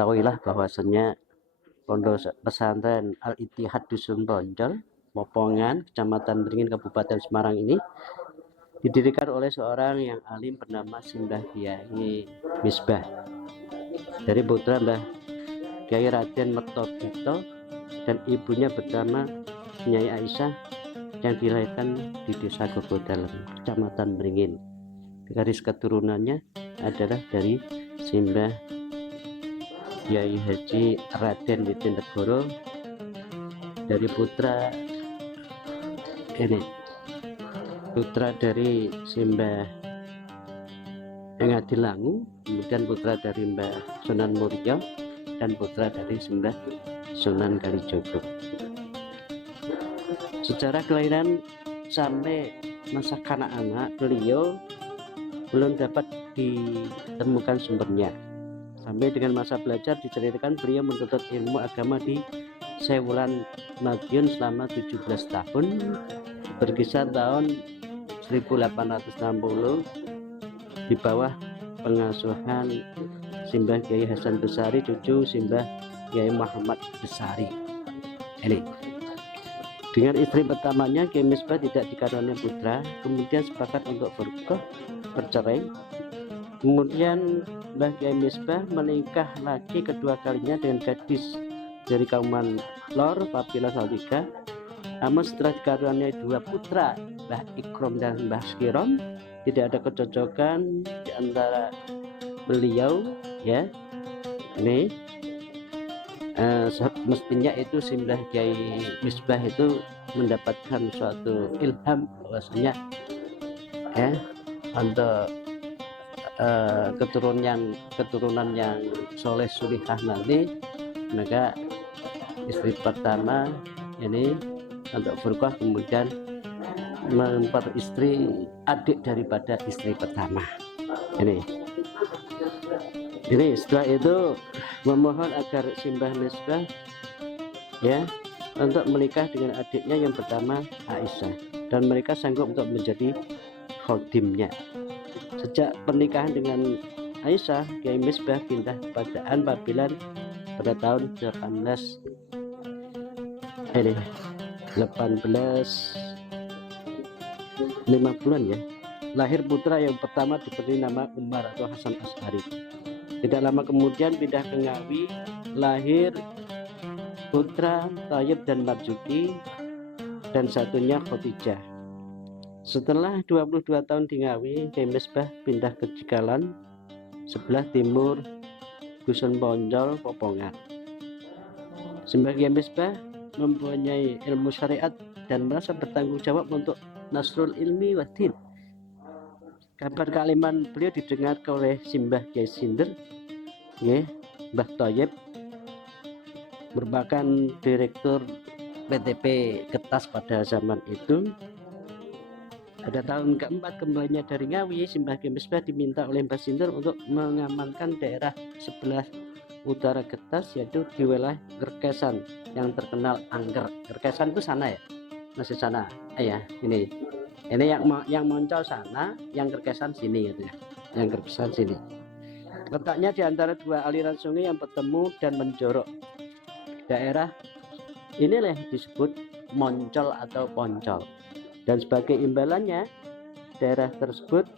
Ketahuilah bahwasannya Pondok Pesantren Al-Ittihad Dusun Bonjol, Mopongan, Kecamatan Beringin, Kabupaten Semarang ini didirikan oleh seorang yang alim bernama Simbah Kyai Misbah dari putra Mbah Kyai Raden Mertobito dan ibunya bernama Nyai Aisyah yang dilahirkan di Desa Gogodalem, Kecamatan Beringin. Garis keturunannya adalah dari Simbah Kyai Haji Raden Diponegoro dari putra dari Simbah Ngadilangu, kemudian putra dari Mbah Sunan Muria dan putra dari Simbah Sunan Kalijogo. Secara kelahiran sampai masa kanak-kanak beliau belum dapat ditemukan sumbernya. Sampai dengan masa belajar diceritakan beliau menuntut ilmu agama di Sewulan Madiun selama 17 tahun, berkisar tahun 1860 di bawah pengasuhan Simbah Kyai Hasan Besari, cucu Simbah Kyai Muhammad Besari. Ini dengan istri pertamanya Kyai Misbah tidak dikaruniai putra, kemudian sepakat untuk bercerai. Kemudian Mbah Kyai Misbah menikah lagi kedua kalinya dengan gadis dari Kauman Lor, Papila Salatiga. Namun setelah dikaruniai dua putra, Mbah Ikrom dan Mbah Skirom, tidak ada kecocokan di antara beliau, ya. Ini mestinya itu Simbah Kyai Misbah itu mendapatkan suatu ilham bahwasanya untuk keturunan yang soleh sulihah nanti, maka istri pertama ini untuk berkah kemudian memperistri adik daripada istri pertama. Ini setelah itu memohon agar Simbah Misbah ya untuk menikah dengan adiknya yang pertama Aisyah, dan mereka sanggup untuk menjadi khodimnya. Sejak pernikahan dengan Aisyah, Kyai Misbah pindah kepada Pabilan pada tahun 1850-an ya. Lahir putra yang pertama diberi nama Umar atau Hasan Ashari. Tidak lama kemudian pindah ke Ngawi, lahir putra Thayyib dan Marzuki, dan satunya Khadijah. Setelah 22 tahun di Ngawi, Kyai Misbah pindah ke Cikalan, sebelah timur Dusun Bonjol, Popongan. Simbah Kyai Misbah mempunyai ilmu syariat dan merasa bertanggung jawab untuk nasrul ilmi wa din. Kabar kealiman beliau didengar oleh Simbah Kyai Sindir, Mbah Thayyib, merupakan direktur PTP Ketas pada zaman itu. Pada tahun keempat kembalinya dari Ngawi, Simbah Kyai Misbah diminta oleh Mbah Sindir untuk mengamankan daerah sebelah utara Ketas, yaitu di wilayah Gerkesan yang terkenal angker. Gerkesan itu sana ya, masih sana ya. Ini yang Moncol sana, yang Gerkesan sini gitu ya. Yang Gerkesan sini. Letaknya di antara dua aliran sungai yang bertemu dan menjorok. Daerah inilah disebut Moncol atau Poncol. Dan sebagai imbalannya, daerah tersebut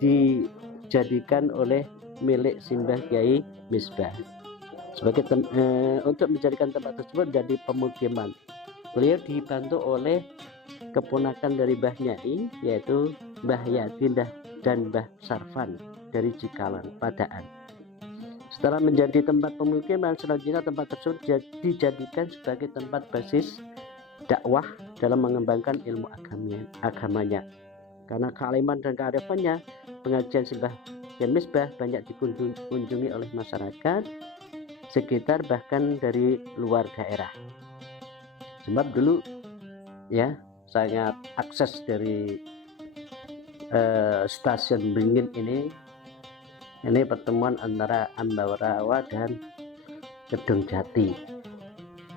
dijadikan oleh milik Simbah Kyai Misbah. Untuk menjadikan tempat tersebut menjadi pemukiman, beliau dibantu oleh keponakan dari Mbah Nyai, yaitu Mbah Yadin dan Mbah Sarfan dari Cikalan, Padaan. Setelah menjadi tempat pemukiman, selanjutnya tempat tersebut dijadikan sebagai tempat basis dakwah dalam mengembangkan ilmu agamanya. Karena kealiman dan kearifannya, pengajian Simbah Kyai Misbah banyak dikunjungi oleh masyarakat sekitar, bahkan dari luar daerah. Sebab dulu ya sangat akses dari stasiun Beringin ini pertemuan antara Ambarawa dan Kedung Jati.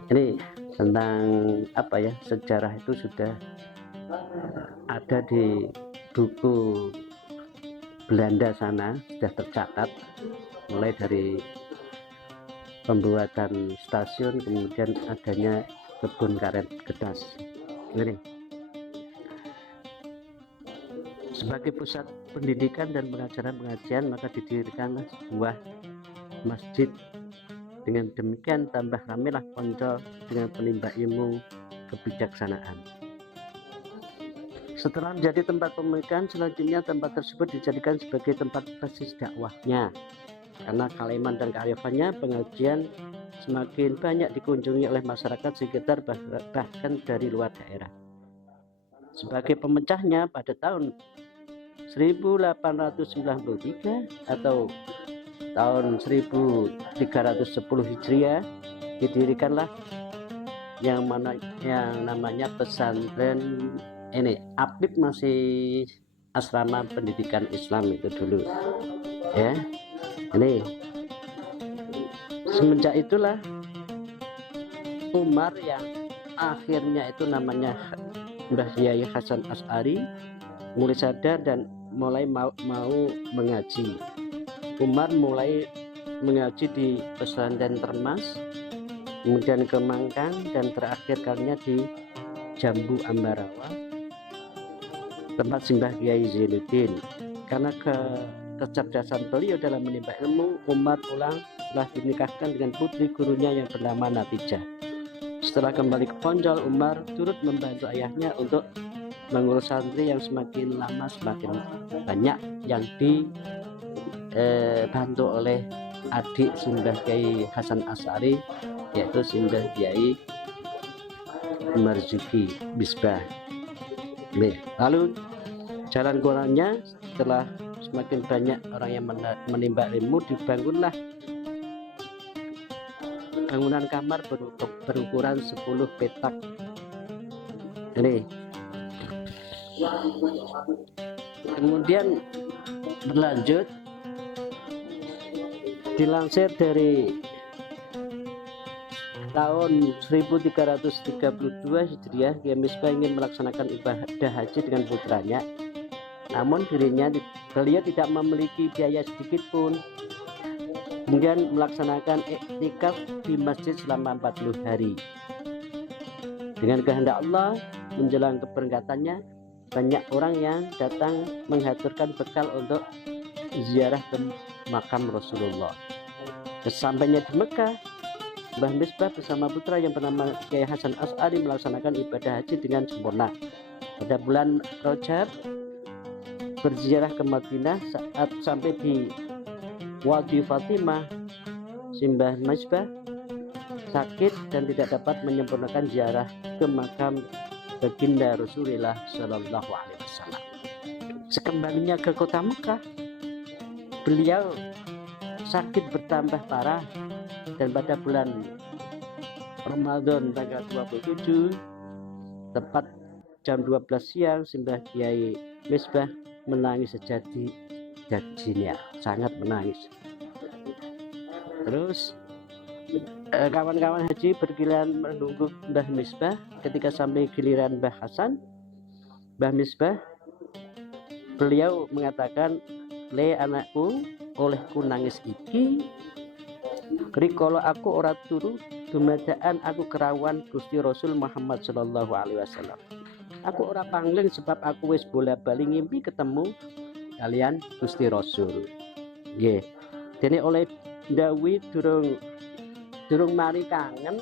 Ini tentang apa ya, sejarah itu sudah ada di buku Belanda sana, sudah tercatat mulai dari pembuatan stasiun, kemudian adanya kebun karet getas. Ini sebagai pusat pendidikan dan pengajian, maka didirikanlah sebuah masjid. Dengan demikian tambah ramailah Poncol dengan penimba ilmu kebijaksanaan. Setelah menjadi tempat pemerintahan, selanjutnya tempat tersebut dijadikan sebagai tempat basis dakwahnya. Karena kalimat dan kearifannya, pengajian semakin banyak dikunjungi oleh masyarakat sekitar bahkan dari luar daerah. Sebagai pemecahnya, pada tahun 1893 atau tahun 1310 Hijriah didirikanlah yang namanya pesantren ini. Apip masih asrama pendidikan Islam itu dulu ya. Ini semenjak itulah Umar yang akhirnya itu namanya Mbah Yai Hasan Asy'ari mulai sadar dan mulai mau mengaji. Umar mulai mengaji di pesantren Termas, kemudian ke Mangkang, dan terakhir kalinya di Jambu Ambarawa, tempat Simbah Kiai Zainuddin. Karena kecerdasan beliau dalam menimba ilmu, Umar pulang setelah dinikahkan dengan putri gurunya yang bernama Natijah. Setelah kembali ke Poncol, Umar turut membantu ayahnya untuk mengurus santri yang semakin lama semakin banyak yang dibantu oleh adik Simbah Kiai Hasan Asy'ari, yaitu Simbah Kiai Marzuki Misbah. Lalu jalan keluarnya, setelah semakin banyak orang yang menimba ilmu, dibangunlah bangunan kamar berukuran 10 petak. Ini kemudian berlanjut, dilansir dari tahun 1332 Hijriah, Kiai Misbah ingin melaksanakan ibadah haji dengan putranya, namun beliau tidak memiliki biaya sedikit pun. Kemudian melaksanakan iktikaf di masjid selama 40 hari. Dengan kehendak Allah, menjelang keberangkatannya, banyak orang yang datang menghaturkan bekal untuk ziarah ke makam Rasulullah. Sesampainya di Mekah, Mbah Misbah bersama putra yang bernama Kiai Hasan Asy'ari melaksanakan ibadah haji dengan sempurna. Pada bulan Rajab, berziarah ke Madinah. Saat sampai di Wadi Fatimah, Simbah Misbah sakit dan tidak dapat menyempurnakan ziarah ke makam baginda Rasulullah Shallallahu Alaihi Wasallam. Sekembalinya ke kota Mekah, beliau sakit bertambah parah, dan pada bulan Ramadan tanggal 27 tepat jam 12 siang, Simbah Kiai Misbah menangis sejadi-jadinya, sangat menangis. Terus kawan-kawan haji bergiliran menunggu Mbah Misbah. Ketika sampai giliran Mbah Hasan, Mbah Misbah, beliau mengatakan, "Le anakku, olehku nangis iki rikala aku ora turu dumadaan aku kerawan Gusti Rasul Muhammad sallallahu alaihi wasallam. Aku ora pangling sebab aku wis bola-bali ngimpi ketemu kalian Gusti Rasul." Nggih. Dene oleh ndawi durung mari kangen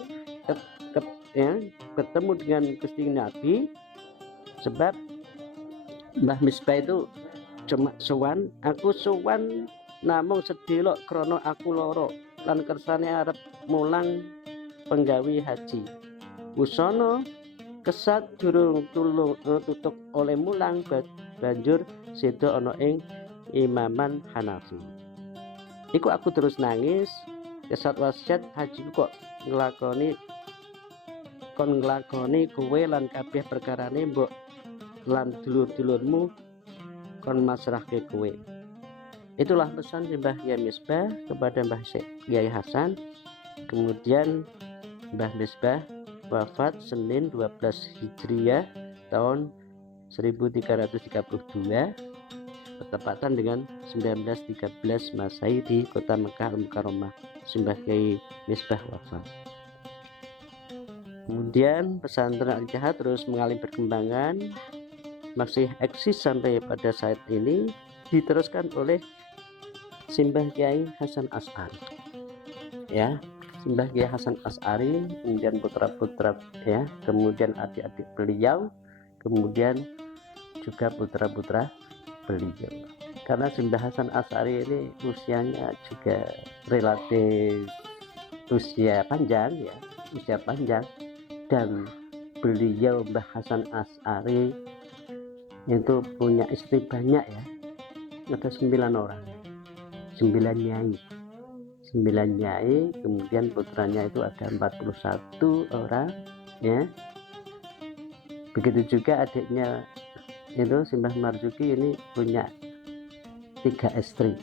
bertemu dengan Gusti Nabi, sebab Mbah Misbah itu cuma sowan, aku sowan namung sedelok krana aku loro lan kersane arep mulang penggawe haji. Usana kesat durung tutuk oleh mulang, banjur sedo ana ing imaman Hanafi. Iku aku terus nangis, kesat wasiat haji kok nglakoni kowe lan kabeh perkarane mbok lan dulur-dulurmu kon masrahke kowe. Itulah pesan Mbah Kiai Misbah kepada Mbah Kiai Hasan. Kemudian Mbah Misbah wafat Senin 12 Hijriah tahun 1332 bertepatan dengan 1913 Masehi di kota Mekah Al-Mukarramah, Simbah Kiai Misbah wafat. Kemudian pesantren Al-Ittihad terus mengalami perkembangan, masih eksis sampai pada saat ini, diteruskan oleh Simbah Kiai Hasan Asy'ari, ya, Simbah Kiai Hasan Asy'ari, kemudian putra-putra, ya, kemudian adik-adik beliau, kemudian juga putra-putra beliau. Karena Simbah Hasan Asy'ari ini usianya juga relatif usia panjang, ya, usia panjang, dan beliau Mbah Hasan Asy'ari itu punya istri banyak, ya, ada 9 orang, 9 nyai, kemudian putranya itu ada 41 orang, ya. Begitu juga adiknya itu Simbah Marzuki ini punya 3 istri.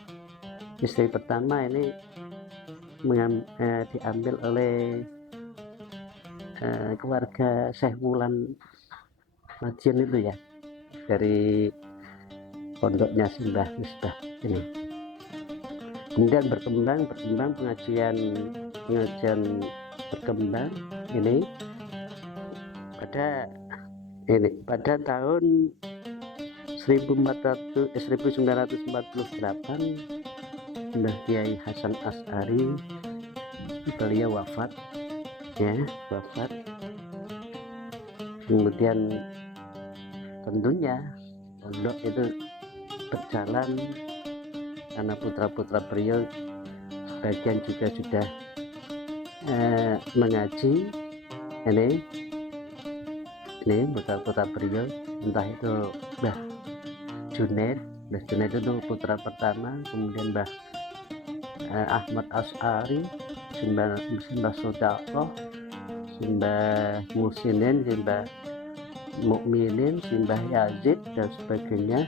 Istri pertama ini diambil oleh keluarga Syekh Wulan Madiun itu, ya, dari pondoknya Simbah Misbah ini. Kemudian berkembang pengajian berkembang ini pada tahun 1948 Mbah Kiai Hasan Asy'ari beliau wafat, ya, wafat. Kemudian tentunya pondok itu berjalan karena putra-putra beliau sebagian juga sudah mengaji. Ini putra-putra beliau, entah itu Mbah Junaid itu putra pertama, kemudian Mbah Ahmad Asy'ari, Simbah Sodaqoh, Simbah Musinin, Simbah Mukminin, Simbah Yazid dan sebagainya.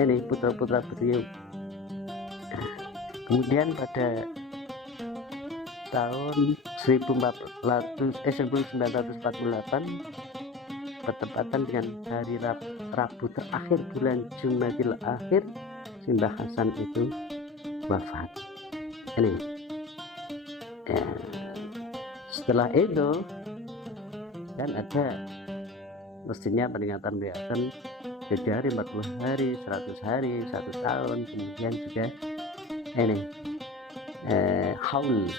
Ini putra-putra beliau. Kemudian pada tahun 1948 bertepatan dengan hari Rabu terakhir bulan Jumadil Akhir, Simbah Hasan itu wafat. Ini, ya. Setelah itu kan ada mestinya peringatan dari 40 hari, 100 hari, 1 tahun, kemudian juga ini haul.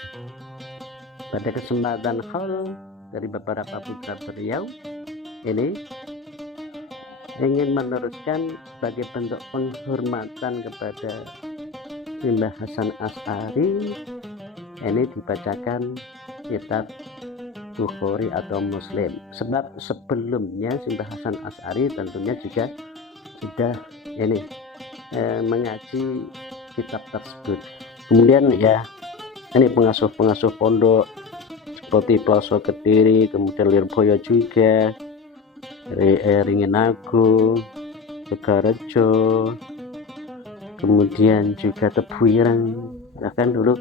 Pada kesempatan haul dari beberapa putra beliau ini ingin meneruskan sebagai bentuk penghormatan kepada Simbah Hasan Asy'ari, ini dibacakan kitab Bukhari atau Muslim. Sebab sebelumnya Simbah Hasan Asy'ari tentunya juga sudah mengaji kitab tersebut. Kemudian, ya, ini pengasuh pondok seperti Ploso Kediri, kemudian Lirboyo juga, Ringin Agung, Tegarejo, kemudian juga Tebuireng. Bahkan dulu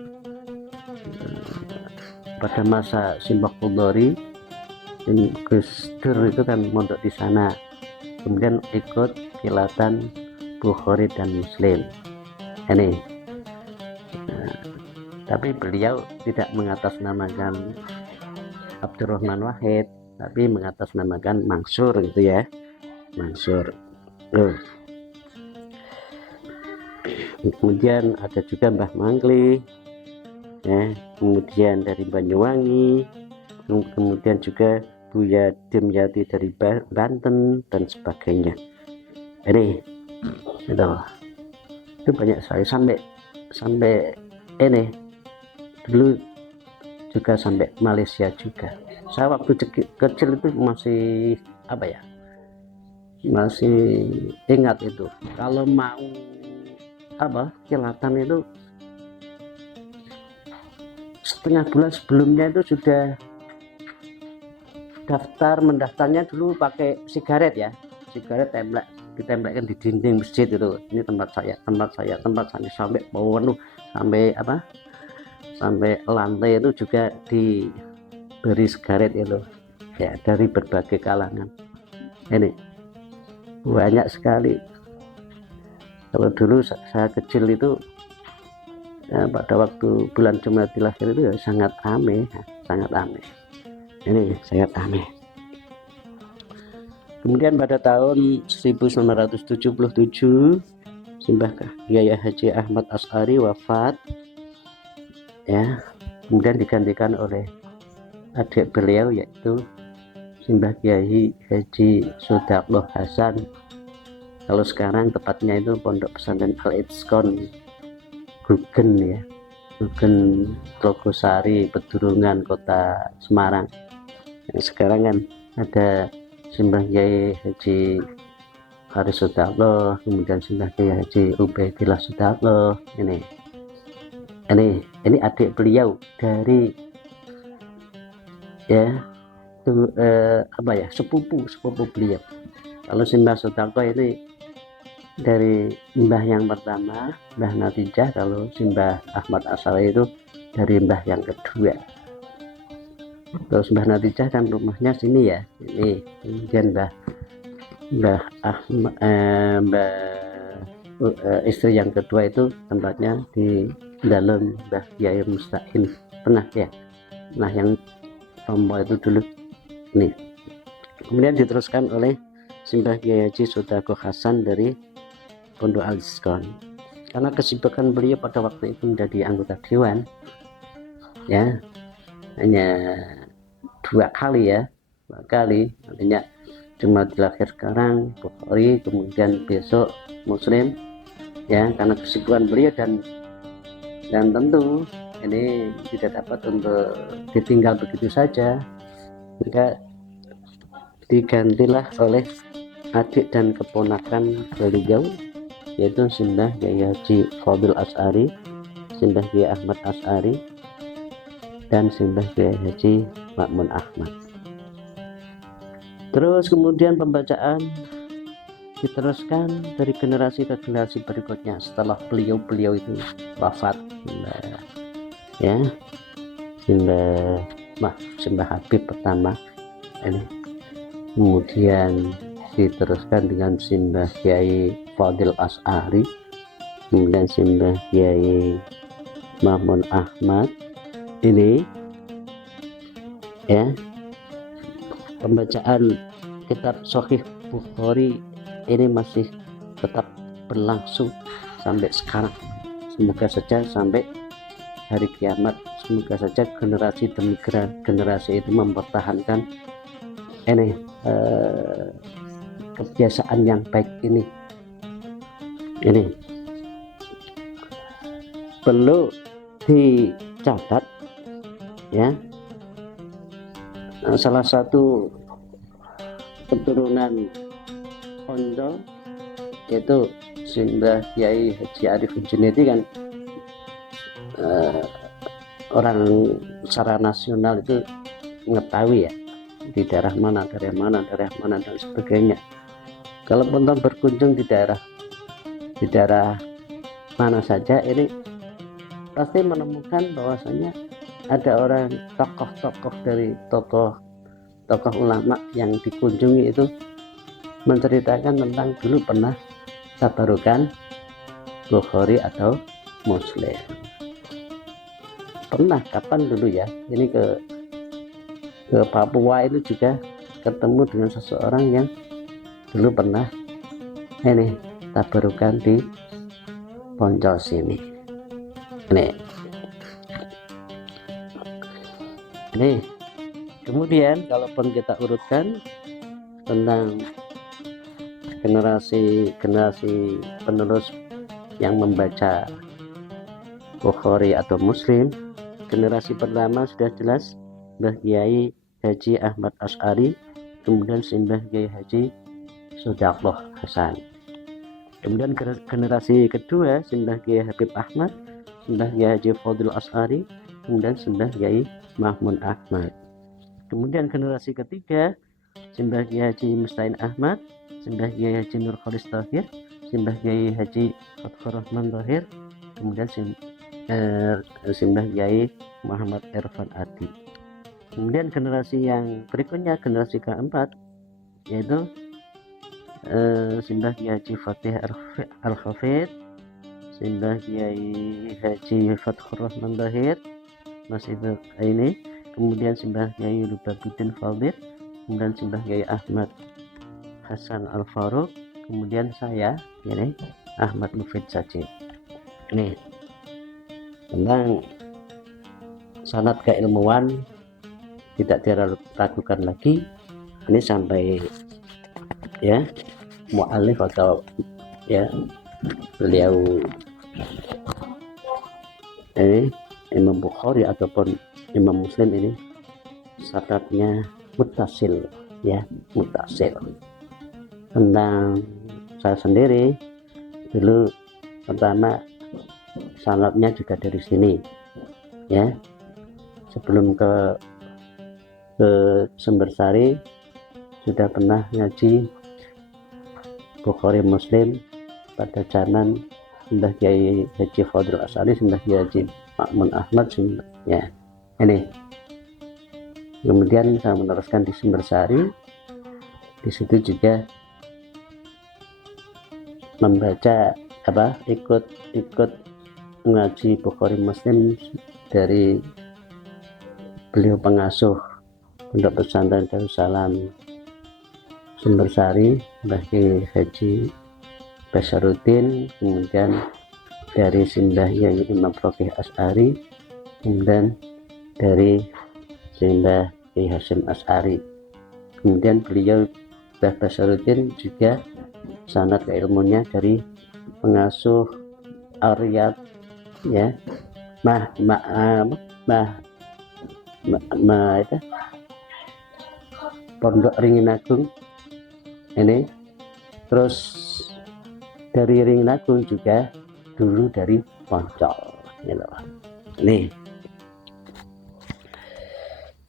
pada masa Simbah Kudori, Gus Dur itu kan mondok di sana, kemudian ikut kilatan Bukhari dan Muslim. Ini, tapi beliau tidak mengatasnamakan Abdurrahman Wahid, tapi mengatasnamakan Mansur, gitu, ya, Mansur. Kemudian ada juga Mbah Mangli, ya, kemudian dari Banyuwangi, kemudian juga Buya Dimyati dari Banten dan sebagainya. Ini itu banyak sekali sampai ini dulu juga sampai Malaysia juga. Saya waktu kecil itu masih masih ingat itu, kalau mau kilatan itu setengah bulan sebelumnya itu sudah mendaftarnya dulu pakai sigaret, ya, sigaret ditempelkan di dinding masjid itu. Ini tempat saya sampai penuh, sampai lantai itu juga diberi sigaret itu, ya, dari berbagai kalangan. Ini banyak sekali Kalau dulu saya kecil itu ya, pada waktu bulan Jumadil Akhir itu ya sangat ramai, sangat ramai. Ini sangat ramai. Kemudian pada tahun 1977 Simbah Kiai Haji Ahmad Asy'ari wafat, ya. Kemudian digantikan oleh adik beliau yaitu Simbah Kiai Haji Sodaqoh Hasan. Kalau sekarang tepatnya itu Pondok Pesantren Al-Itqon Gugen, ya, Gugen Tlogosari Pedurungan Kota Semarang. Yang sekarang kan ada Simbah Kiai Haji Haris Sodaqoh, kemudian Simbah Kiai Haji Ubaidillah Sodaqoh. Ini adik beliau dari ya sepupu beliau. Kalau Simbah Sodaqoh ini dari mbah yang pertama, Mbah Natijah. Kalau Simbah Ahmad Asy'ari itu dari mbah yang kedua. Terus Mbah Natijah kan rumahnya sini ya, ini. Kemudian istri yang kedua itu tempatnya di dalam Mbah Kiai Mustaqim. Pernah ya, nah yang tombol itu dulu nih. Kemudian diteruskan oleh Simbah Kiai Haji Sodaqoh Hasan dari Pondok Al-Itqon. Karena kesibukan beliau pada waktu itu menjadi anggota dewan, ya, hanya 2 kali, artinya Jumadil Akhir sekarang Bukhari, kemudian besok Muslim, ya, karena kesibukan beliau dan tentu ini tidak dapat untuk ditinggal begitu saja, maka digantilah oleh adik dan keponakan beliau, yaitu Simbah Kiai Haji Fadil Asy'ari, Simbah Kiai Ahmad Asy'ari, dan Simbah Kiai Haji Ma'mun Ahmad. Terus kemudian pembacaan diteruskan dari generasi ke generasi berikutnya setelah beliau itu wafat, ya. Simbah Habib pertama ini, kemudian diteruskan dengan Simbah Kiai Fadil Asy'ari, kemudian Simbah Kiai Ma'mun Ahmad. Ini, ya, pembacaan kitab Sahih Bukhari ini masih tetap berlangsung sampai sekarang. Semoga saja sampai hari kiamat, semoga saja generasi demi generasi itu mempertahankan ini kebiasaan yang baik ini. Perlu dicatat, ya, salah satu keturunan Ponco yaitu Simbah Kiai Haji Arifin Junaidi kan orang secara nasional itu mengetahui ya di daerah mana dan sebagainya. Kalau penonton berkunjung di daerah mana saja, ini pasti menemukan bahwasanya ada orang tokoh dari tokoh ulama yang dikunjungi itu menceritakan tentang dulu pernah tabarukan Bukhari atau Muslim. Pernah kapan dulu ya, ini ke Papua itu juga ketemu dengan seseorang yang dulu pernah ini tabarukan di Poncol sini. Ini kemudian kalaupun kita urutkan tentang generasi penerus yang membaca Bukhari atau Muslim, generasi pertama sudah jelas Mbah Kiai Haji Ahmad Asy'ari, kemudian Simbah Kiai Haji Sodaqoh Hasan. Kemudian generasi kedua Simbah Kiai Habib Ahmad, Simbah Kiai Haji Fadil Asy'ari, kemudian Simbah Kiai Ma'mun Ahmad. Kemudian generasi ketiga Simbah Kiai Haji Musta'in Ahmad, Simbah Kiai Haji Nur Khalis Thahir, Simbah Kiai Haji Fathur Rahman Thahir, kemudian Simbah Kiai Muhammad Irfan Adi. Kemudian generasi yang berikutnya, generasi keempat, yaitu Simbah Kiai Haji Fatih Al-Hafid, Simbah Kiai Haji Fathur Rahman Bahir, masih ini, kemudian Simbah Kiai Lubabuddin Fadil, kemudian Simbah Kiai Ahmad Hasan Al-Faruq, kemudian saya ini Ahmad Mufid Sajid. Ini tentang sanad keilmuan tidak diragukan lagi. Ini sampai ya mu'alif atau ya beliau ini Imam Bukhari ataupun Imam Muslim ini sanadnya muttasil, ya muttasil. Tentang saya sendiri dulu pertama sanadnya juga dari sini, ya sebelum ke Sumbersari sudah pernah ngaji Bukhari Muslim pada zaman Simbah Kiai Haji Fadil Asari, Simbah Kiai Haji Ma'mun Ahmad, ya ini. Kemudian saya meneruskan di Sumbersari, di situ juga membaca ikut ngaji Bukhari Muslim dari beliau pengasuh Pondok Pesantren Darussalam Sumbersari, Mbah Kiai Haji Basaruddin, kemudian dari Simbah Kiai Imam Raqih Asy'ari, kemudian dari Simbah Kiai Hasyim Asy'ari. Kemudian beliau Mbah Basaruddin juga sanad keilmuannya dari pengasuh Aryad, ya itu Pondok Ringin Agung ini. Terus dari Ringin Agung juga dulu dari Poncol, gitu. Nih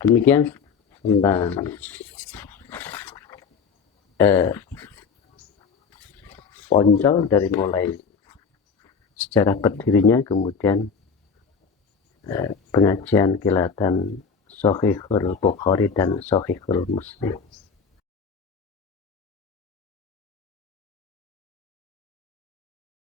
demikian tentang Poncol dari mulai sejarah berdirinya, kemudian pengajian kilatan Shahihul Bukhari dan Shahihul Muslim.